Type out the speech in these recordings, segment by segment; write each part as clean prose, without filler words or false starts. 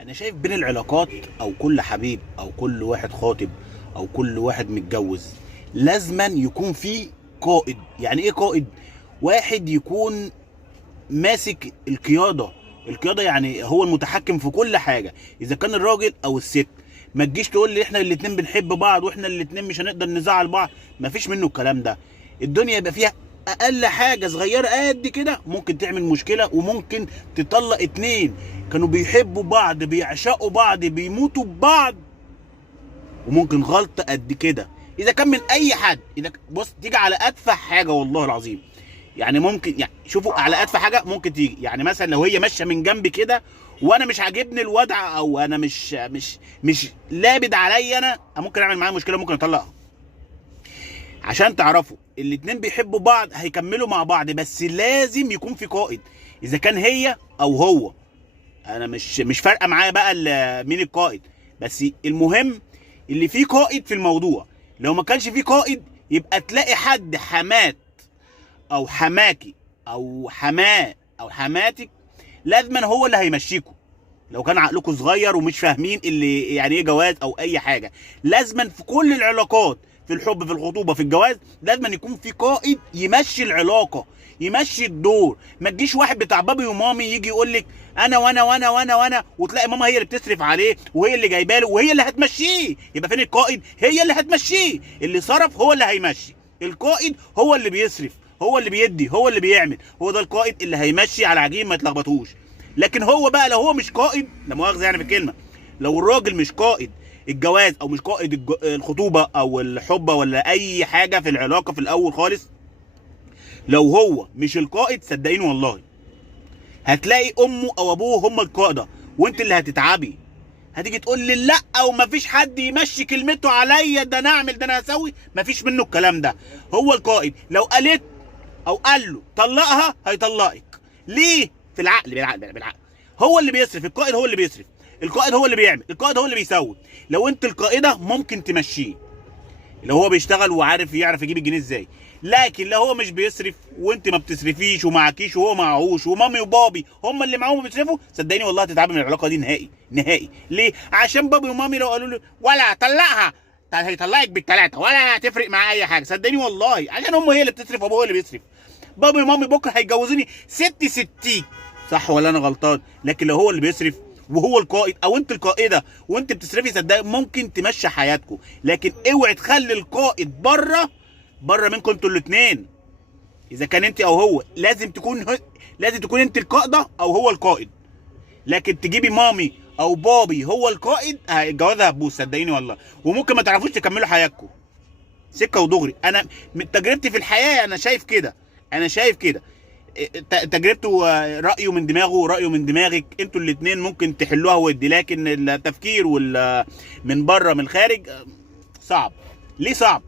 انا شايف بين العلاقات او كل حبيب او كل واحد خاطب او كل واحد متجوز لازما يكون في قائد. يعني ايه قائد؟ واحد يكون ماسك القيادة. القيادة يعني هو المتحكم في كل حاجة، اذا كان الراجل او الست. ما تجيش تقول لي احنا الاتنين بنحب بعض واحنا الاتنين مش هنقدر نزعل بعض، مفيش منه الكلام ده. الدنيا يبقى فيها اقل حاجة صغيرة قد كده ممكن تعمل مشكلة، وممكن تطلق اتنين كانوا بيحبوا بعض بيعشقوا بعض بيموتوا ببعض، وممكن غلطة قد كده اذا كان من اي حد. اذا بص تيجي على ادفع حاجة والله العظيم، يعني ممكن يعني شوفوا على ادفع حاجه ممكن تيجي، يعني مثلا لو هي ماشيه من جنبي كده وانا مش عاجبني الوضع او انا مش لابد عليا، انا ممكن اعمل معاها مشكله، ممكن اطلقها. عشان تعرفوا الاتنين بيحبوا بعض هيكملوا مع بعض، بس لازم يكون في قائد، اذا كان هي او هو. انا مش فارقه معايا بقى مين القائد، بس المهم اللي فيه قائد في الموضوع. لو ما كانش فيه قائد يبقى تلاقي حد حمات او حماكي او حماه او حماتك لازما هو اللي هيمشيكوا. لو كان عقلكم صغير ومش فاهمين اللي يعني ايه جواز او اي حاجه، لازما في كل العلاقات، في الحب في الخطوبه في الجواز، لازما يكون في قائد يمشي العلاقه، يمشي الدور. ما تجيش واحد بتاع بابي ومامي يجي يقول لك انا وانا وانا وانا وانا، وتلاقي ماما هي اللي بتصرف عليه وهي اللي جايبه له وهي اللي هتمشيه. يبقى فين القائد؟ هي اللي هتمشيه. اللي صرف هو اللي هيمشي، القائد هو اللي بيصرف، هو اللي بيدي، هو اللي بيعمل، هو ده القائد اللي هيمشي على عجين ما يتلخبطوش. لكن هو بقى لو هو مش قائد، لا مؤاخذه يعني في الكلمه، لو الراجل مش قائد الجواز او مش قائد الخطوبه او الحب ولا اي حاجه في العلاقه في الاول خالص، لو هو مش القائد صدقيني والله هتلاقي امه او ابوه هم القاده، وانت اللي هتتعبي. هتيجي تقول لي لا ومفيش حد يمشي كلمته عليا، ده انا اعمل ده انا هسوي، مفيش منه الكلام ده. هو القائد، لو قالت او قال له طلقها هيطلقك. ليه؟ في العقل، بالعقل. هو اللي بيصرف، القائد هو اللي بيصرف، القائد هو اللي بيعمل، القائد هو اللي بيسوي. لو انت القائده ممكن تمشيه لو هو بيشتغل وعارف يعرف يجيب الجنيه ازاي. لكن لو هو مش بيصرف وانت ما بتصرفيش ومعكيش وهو معهوش ومامي وبابي هم اللي معاهم بيصرفوا، صدقيني والله هتتعبي من العلاقه دي نهائي نهائي. ليه؟ عشان بابي ومامي لو قالوا له ولا طلقها هيطلقك بالثلاثه ولا هتفرق معاه اي حاجه، صدقني والله، عشان هم هي اللي بتصرف وابوه اللي بيصرف. بابي ومامي بكره هيجوزوني ستي، صح ولا انا غلطان؟ لكن لو هو اللي بيصرف وهو القائد او انت القائده وانت بتصرفي، صدق ممكن تمشي حياتكم. لكن اوعي تخلي القائد بره منكم انتوا الاثنين. اذا كان انت او هو لازم تكون انت القائده او هو القائد. لكن تجيبي مامي او بابي هو القائد، الجواز هتبوظ صدقيني والله، وممكن ما تعرفوش تكملوا حياتكم. سكه ودغري، انا من تجربتي في الحياه انا شايف كده، انا شايف كده. تجربته رايه من دماغه ورأيه من دماغك، انتوا الاثنين ممكن تحلوها ودي. لكن التفكير من بره من الخارج صعب. ليه صعب؟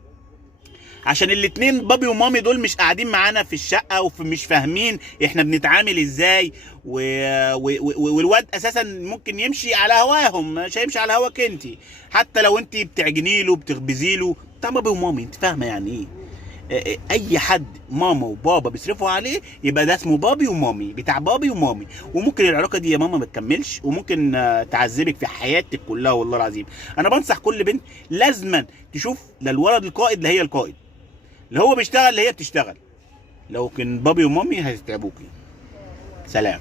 عشان الاثنين بابي ومامي دول مش قاعدين معانا في الشقه ومش فاهمين احنا بنتعامل ازاي والواد اساسا ممكن يمشي على هواهم، مش هيمشي على هواك انت. حتى لو انت بتعجني له بتخبزي له بتاع بابي ومامي، انت فاهمه يعني ايه؟ اي حد ماما وبابا بيصرفوا عليه يبقى ده اسمه بابي ومامي، بتاع بابي ومامي. وممكن العلاقه دي يا ماما ما تكملش، وممكن تعذبك في حياتك كلها والله العظيم. انا بنصح كل بنت لازما تشوف للولد القائد اللي هي القائد، اللي هو بيشتغل اللي هي بتشتغل. لو كان بابي ومامي هتتعبوكي. سلام.